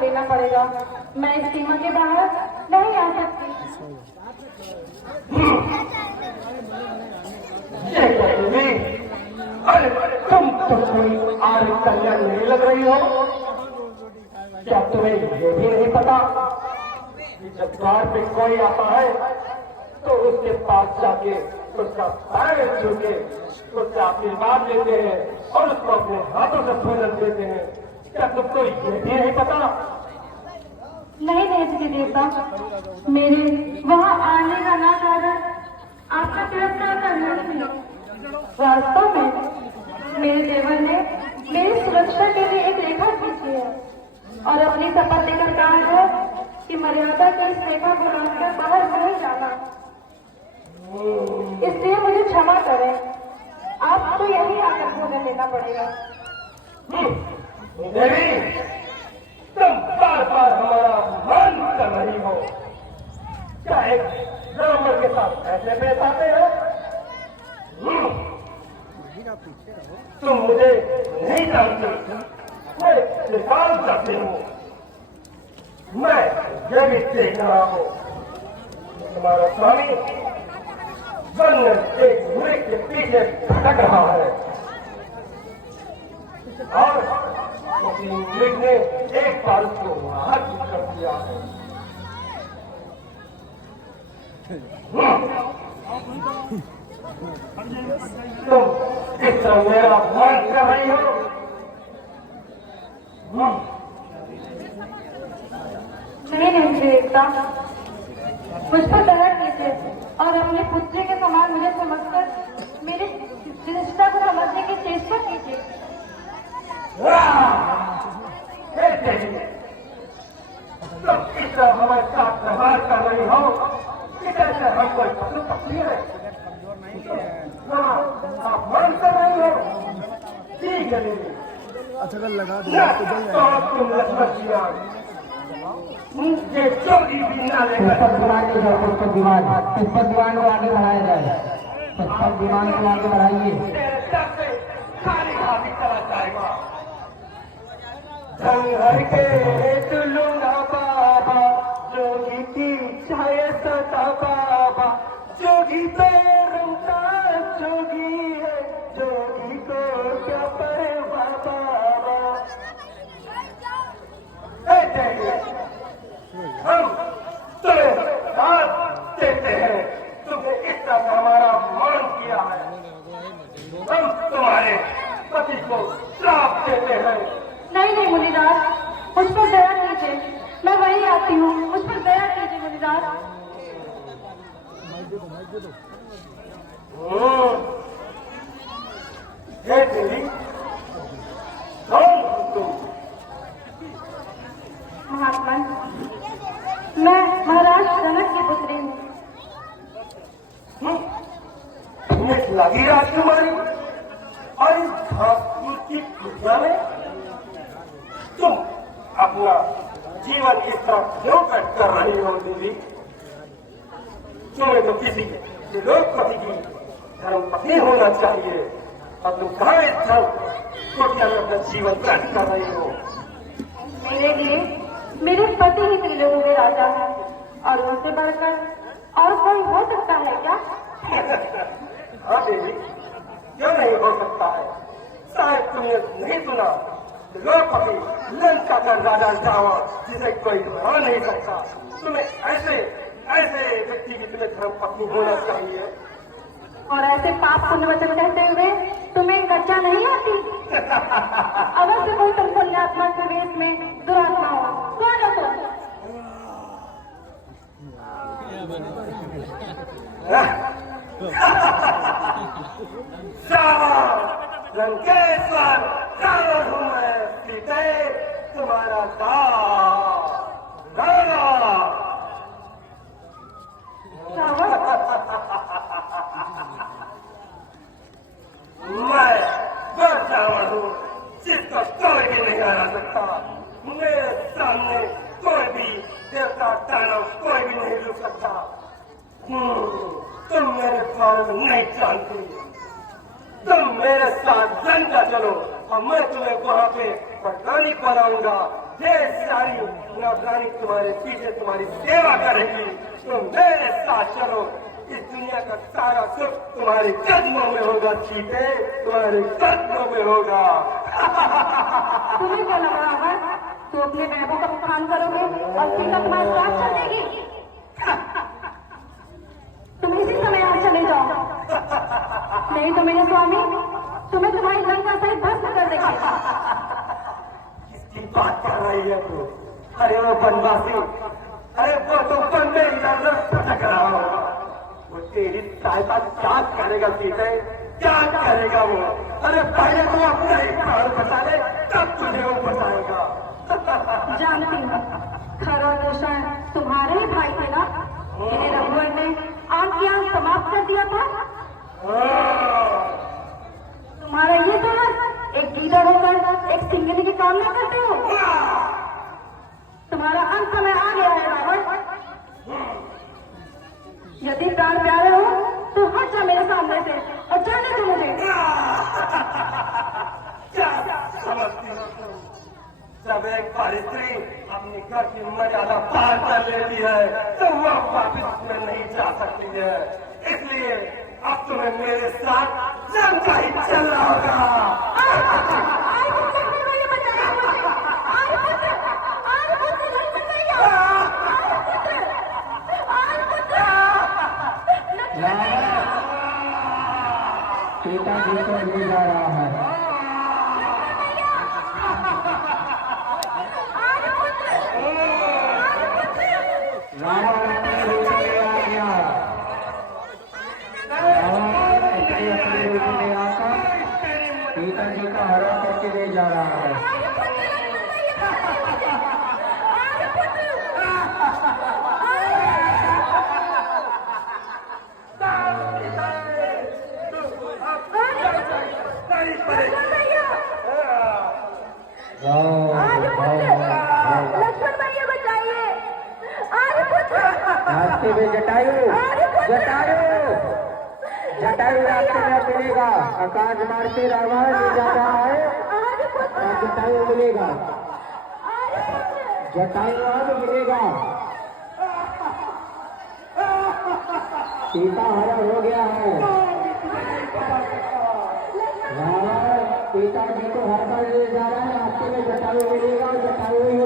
लेना पड़ेगा। मैं इस सीमा के बाहर नहीं आ सकती। अरे तुम तो कोई आर्य कल्याण नहीं लग रही हो। क्या तुम्हें ये भी नहीं पता कि जब द्वार पे कोई आता है तो उसके पास जाके उसका पैर छू के उससे आशीर्वाद लेते हैं और उसको अपने हाथों से भोजन देते हैं। क्या तुमको ये भी नहीं पता? नहीं देवी देवता, मेरे वहाँ आने का ना कारण आपका तिरस्कार करना थी। वास्तव में मेरे देवर ने मेरी सुरक्षा के लिए एक रेखा खींची है और अपनी शपथ लेकर कहा है कि मर्यादा की इस रेखा को लांघकर बाहर नहीं जाना। इसलिए मुझे क्षमा करें, आपको यही आकर भोजन लेना पड़ेगा। देवी, तुम बार बार हमारा अपमान कर रही हो। क्या एक ब्राह्मण के साथ ऐसे पेश आते हैं? तुम मुझे नहीं जानते, मैं निकाल सकती हूँ। मैं ये भी देख रहा हूँ तुम्हारा स्वामी वन एक बुरे के पीछे भटक रहा है और उसी मृग ने एक बार उसको हाथ कर दिया है। तुम इस तरह मेरा अपमान कर रही हो। नहीं देवता, मुझ पर दया कीजिए और अपने पुत्री के समान मुझे समझकर मेरी रिश्ता को समझने की चेष्टा कीजिए। तुम इस तरह हमारे साथ व्यवहार कर रही हो कि जैसे हम कोई पशु पक्षी है। आप मान कर रही हो। ठीक है दीदी, अच्छा कल लगा दिया तो जल जाएगा। तुम लक्ष्मणिया ये चोरी भी ना लेकर पुष्पक दीवान को आगे बढ़ाया जाए। पुष्पक दीवान को आगे बढ़ाइए। तेरे सर पे खाली हाथी चला जाएगा। धनहर के टुलूंगा बाबा, जोगी की छाये सता बाबा, जोगी पे रमता जोगी है, जोगी को क्या परवा बाबा। हम तुम्हें साथ देते हैं, तुमने इस तरह हमारा मान किया है। हम तुम्हारे पति को श्राप देते हैं। नहीं मुनिराज, मुझ पर दया कीजिए, मैं वहीं आती हूँ। मुझ पर दया कीजिए मुनिराज। हे देवी, कौन हो तुम? महात्मा, मैं महाराज जनक की पुत्री हूँ। तुम्हें लगी राजकुमारी और इस घासपुर की कुटिया में तुम अपना जीवन इस तरह क्यों कट कर रही हो देवी? तुम्हें तो किसी लोकपति की धर्म पत्नी होना चाहिए और तुम कहाँ इस कुटिया में अपना जीवन कट कर रही हो? मेरे लिए मेरे पति ही त्रिलोक के राजा है और उनसे बढ़कर और कोई हो सकता है क्या? हाँ देवी, क्यों नहीं हो सकता है? शायद तुमने नहीं सुना, लोकपति लंका का राजा रावण, जिसे कोई हरा नहीं सकता। तुम्हें ऐसे व्यक्ति की तुम्हें धर्म पत्नी होना चाहिए। और ऐसे पाप पुण्य वचन कहते हुए तुम्हें लज्जा नहीं आती? अवश्य कोई तुम पुण्यात्मा के वेश में दुरात्मा हो। कौन हो तुम? लंकेश्वर रावण हूँ मैं, सीते तुम्हारा दास रावण। मैं वो रावण हूँ जिसको कोई भी नहीं हरा सकता। मेरे सामने कोई भी देवता दानव कोई भी नहीं रुक सकता। तुम मेरे बारे में नहीं जानती। तुम मेरे साथ लंका चलो और मैं तुम्हें वहां पे बरदानी बनाऊंगा। ये सारी नौकरानी तुम्हारे पीछे तुम्हारी सेवा करेगी। तुम मेरे साथ चलो, इस दुनिया का सारा सुख तुम्हारे कदमों में होगा। सीते तुम्हारे कदमों में होगा। तुम्हें क्या लग रहा है तो अपने वैभव का बखान करोगे और सीता तुम्हारे साथ चल देगी? तुम इसी समय यहाँ चले जाओ, नहीं तो मेरे स्वामी तुम्हें तुम्हारी लंका सहित भस्म कर देगा। किसकी बात कर रही है तू? अरे वो बनवासी, अरे वो तो बंदे इधर भटक रहा होगा। वो तेरी सहायता क्या करेगा सीते, क्या करेगा वो? अरे पहले तो अपना ही प्राण बचा ले, तब तुझे वो बचाएगा। जानती हूँ खरा दूषण तुम्हारे ही भाई थे ना, जिन्हें रघुवर ने आंख की आंख समाप्त कर दिया था। तुम्हारा ये तो है एक गीदड़ होकर एक सिंगनी की कामना करते हो। तुम्हारा अंत समय आ गया है रावण। यदि प्राण प्यारे हो तो हट जा मेरे सामने से और जाने दो मुझे। क्या समझती हो तुम? जब एक बार स्त्री अपनी घर की मर्यादा पार कर लेती है तो वह वापस में नहीं जा सकती है। इसलिए अब तुम्हें मेरे साथ लंका ही चलना होगा। सीता जी को ले जा रहा है। रावण अपने रूप में आ गया। रावण अपने रूप में आकर सीता जी का हरण करके ले जा रहा है। लक्ष्मण भैया बचाइए। रास्ते में जटायु रास्ते में मिलेगा। आकाश मार्ग से रावण जा रहा है और जटायु मिलेगा। जटायु मिलेगा। सीता हरण हो गया है। रावण सीता जी को हर कर ले जा रहा है। रास्ते में जटायु मिलेगा। जटायु